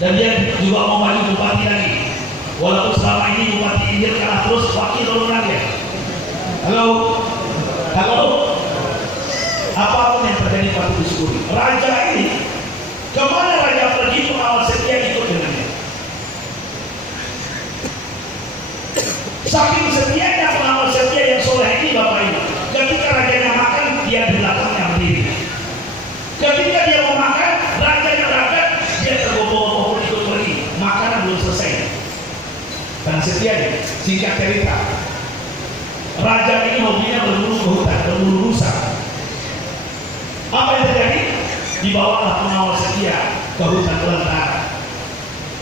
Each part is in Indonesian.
dan dia juga mau maju bupati lagi, walaupun selama ini bupati Injil kalah terus, wakil turun lagi. Halo, apapun yang terjadi patut disyukuri. Raja ini, kemana raja pergi, pengawal setia ikut dengannya. Saking setianya pengawal setia yang soleh ini Bapak Ibu, ketika rajanya makan, dia di belakangnya berdiri. Ketika dia mau makan, rajanya berangkat, dia tergopoh-gopoh ikut pergi. Makanan belum selesai. Karena setianya, singkat cerita, raja ini hobinya berburu ke hutan, berburu rusa. Apa yang terjadi? Dibawalah pengawal setia ke hutan belantara.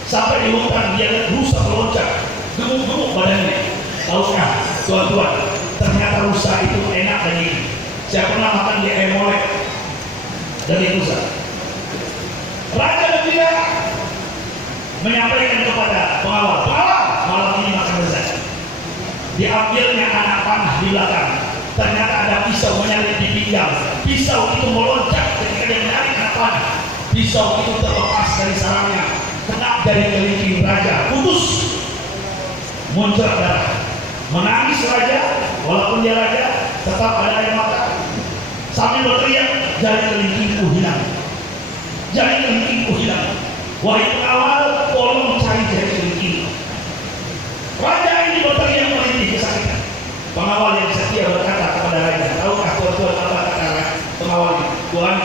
Sampai di hutan dia lihat rusa meloncat, gemuk-gemuk badannya. Tahukah tuan-tuan, ternyata rusa itu enak daging. Saya pernah makan di ayam molek dari rusa. Raja Negara menyampaikan kepada pengawal, malam ini makan lezat. Diambilnya anak panah di belakang. Ternyata ada pisau menyalip di pinggang. Pisau itu meloncat ketika dia menarik anak panah. Pisau itu terlepas dari sarangnya, kena dari kelingking raja, putus, muncrat darah. Menangis raja, walaupun dia raja, tetap ada air mata. Sambil berteriak, jari kelingkingku hilang, jari kelingkingku hilang. Wahai pengawal, tolong cari jari kelingking. Raja ini berteriak merintih kesakitan. Pengawal yang setia berkata kepada raja, tahukah tuan-tuan apa kata pengawal ini? Tuan,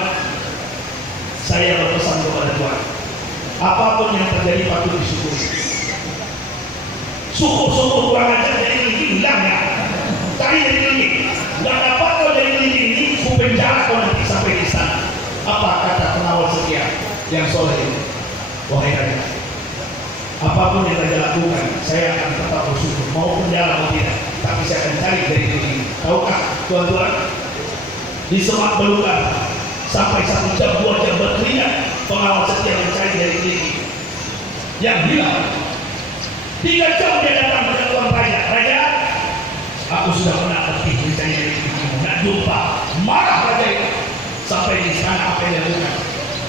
saya berpesan kepada Tuhan, apapun yang terjadi patut disyukuri. Syukur kurang ajar jadi kelingking hilang ya. Cari jadi kelingking. Gak dapat kau jadi kelingking ini, ku penjara kau nanti sampai di sana. Apa kata pengawal setia yang soleh ini? Wahai raja, apapun yang raja lakukan, saya akan tetap bersyukur. Mau penjara mau tidak, tapi saya akan cari dari kelingking. Tahukah tuan-tuan, di semak belukar sampai 1 jam 2 jam berkeringat, pengawal setia mencari dari kelingking yang hilang. 3 jam dia datang ke tuan raja. Raja, aku sudah pernah pergi mencari dari kelingking, nggak jumpa. Marah raja itu. Sampai di sana apa yang dia lakukan?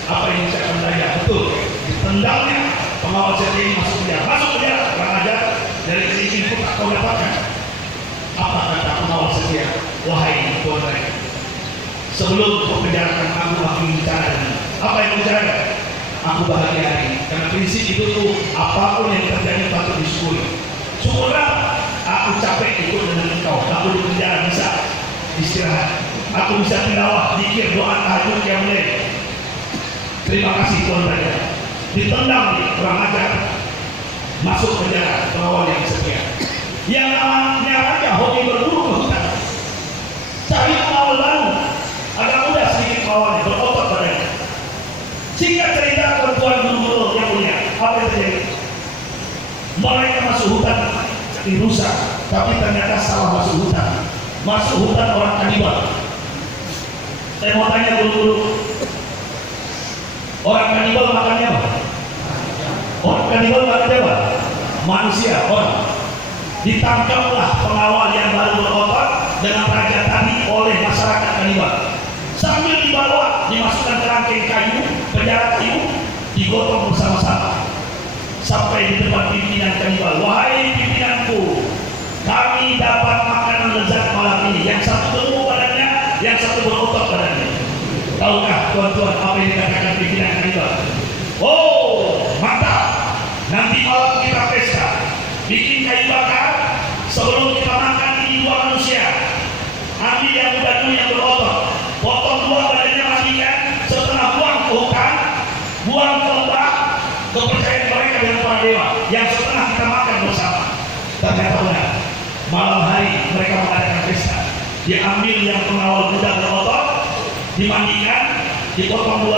Apa yang diucapkan raja? Betul, ditendangnya. Pengawal setia ini masuk penjara. Kurang ajar, dari kelingking pun tak kau dapatkan. Apa kata pengawal setia? Wahai tuan raja, sebelum kau penjarakan aku bicara dengan apa yang bicarakan? Aku bahagia hari ini, karena prinsip itu tuh apapun yang terjadi patut disyukuri. Syukurlah, aku capek ikut dengan engkau. Aku di penjara bisa istirahat, aku bisa tilawah, zikir, doa tahajud yang mulai. Terima kasih tuan raja. Ditendang nih, kurang ajar, masuk penjara pengawal yang setia. Yang namanya raja hobi berburu ke hutan, cari pengawal baru, agak mudah sedikit pengawalnya, berotot badannya. Singkat cerita, tuan-tuan guru yang mulia, apa yang terjadi? Mereka masuk hutan di rusa, tapi ternyata salah masuk hutan. Masuk hutan orang kanibal. Saya mau tanya guru-guru, orang kanibal makannya apa? Orang kanibal makannya apa? Manusia, orang. Ditangkaplah pengawal yang baru berotot dengan raja tadi oleh masyarakat kanibal. Sambil dibawa, dimasukkan ke rangkaian kayu, penjara kayu, digotong bersama-sama sampai di depan pimpinan kanibal. Wahai pimpinanku, kami dapat makanan lezat malam ini. Yang satu gemuk badannya, yang satu berotot badannya. Tahukah tuan-tuan apa yang dikatakan pimpinan kanibal? Oh, mantap. Nanti malam kita pesta, bikin kayu bakar. Sebelum kita makan ini 2 manusia. Ambil yang muda dulu yang berotot, potong 2 badannya, mandikan, setengah buang ke hutan, buang ke lembah. Kepercayaan mereka dengan para dewa, yang setengah kita makan bersama. Ternyata benar, malam hari mereka mengadakan pesta. Diambil yang pengawal muda berotot, dimandikan, dipotong 2,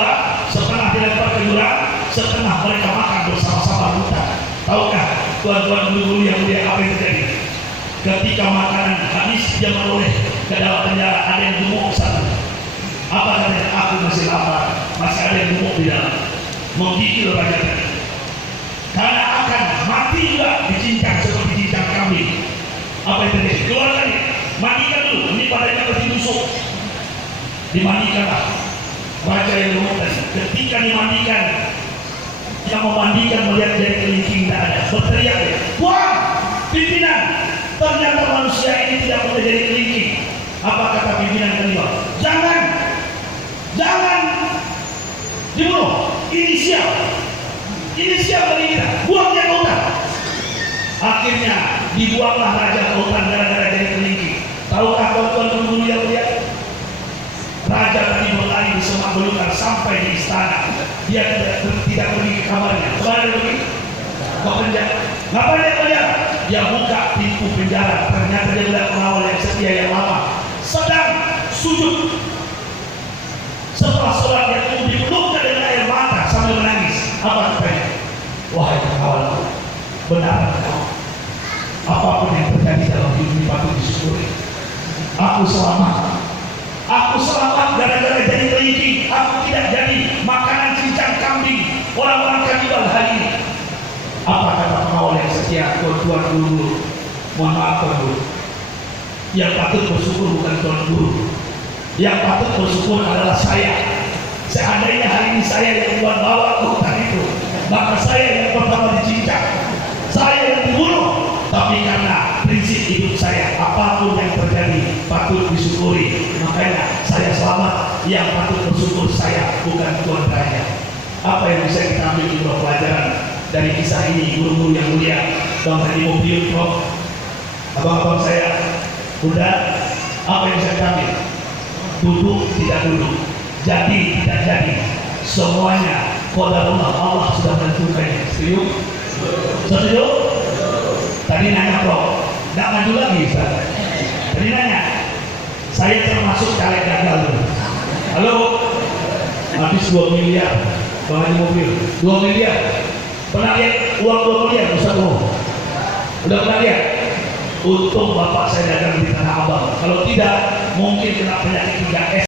setengah dilempar ke jurang, setengah mereka makan bersama-sama hutan. Tahukah tuan-tuan guru yang mulia apa yang terjadi? Ketika makanan habis, dia menoleh ke dalam penjara. Ada yang gemuk satu. Apa katanya? Aku masih lapar, masih ada yang gemuk di dalam. Menggigil raja tadi. Karena akan mati juga dicincang seperti cincang kambing. Apa yang terjadi? Keluar tadi, mandikan dulu. Ini badannya masih busuk. Dimandikanlah raja yang gemuk tadi. Ketika dimandikan, yang memandikan melihat jari kelingking tidak ada. Berteriak dia, "Tuan, pimpinan, ternyata manusia ini tidak punya jari kelingking." Apa kata pimpinan kedua? Jangan dibunuh. Inisial dari kita, buang dia ke hutan. Akhirnya dibuanglah raja ke hutan gara-gara jari kelingking. Tahukah tuan-tuan penghulu yang mulia? Raja tadi berlari di semak belukar sampai di istana. Dia tidak pergi ke kamarnya. Kemana dia pergi? Ke penjara. Ngapain dia penjara? Dia buka pintu penjara. Ternyata dia melihat pengawal yang setia yang lama sedang sujud. Setelah sholat dia tunggu dipeluknya dengan air mata sambil menangis. Apa katanya? Wahai pengawalku, benar kau. Apapun yang terjadi dalam hidup ini patut disyukuri. Aku selamat. Aku selamat gara-gara jadi kelingking. Aku tidak jadi makanan cincang kambing orang-orang kanibal hari ini. Apa kata pengawal yang setia? Tuan guru, mohon maaf tuan guru. Yang patut bersyukur bukan tuan guru. Yang patut bersyukur adalah saya. Seandainya hari ini saya yang tuan bawa ke hutan itu, maka saya yang pertama dicincang, saya yang dibunuh. Tapi karena prinsip hidup saya, apapun yang terjadi patut disyukuri. Makanya saya selamat. Yang patut bersyukur saya, bukan tuan raja. Apa yang bisa kita ambil ibrah pelajaran dari kisah ini, guru-guru yang mulia? Bang Haji Mobil, Prof, abang-abang saya, Bunda, apa yang bisa kita ambil? Duduk tidak duduk, jadi tidak jadi, semuanya qadarullah, Allah sudah menentukannya. Setuju? Setuju? Tadi nanya Prof, nggak maju lagi Ustaz. Tadi nanya, saya termasuk caleg gagal dulu. Halo, habis 2 miliar, Bang Haji Mobil, 2 miliar. Pernah lihat uang 2 miliar Ustaz? Udah pernah lihat? Untung bapak saya dagang di Tanah Abang. Kalau tidak, mungkin kena penyakit 3S.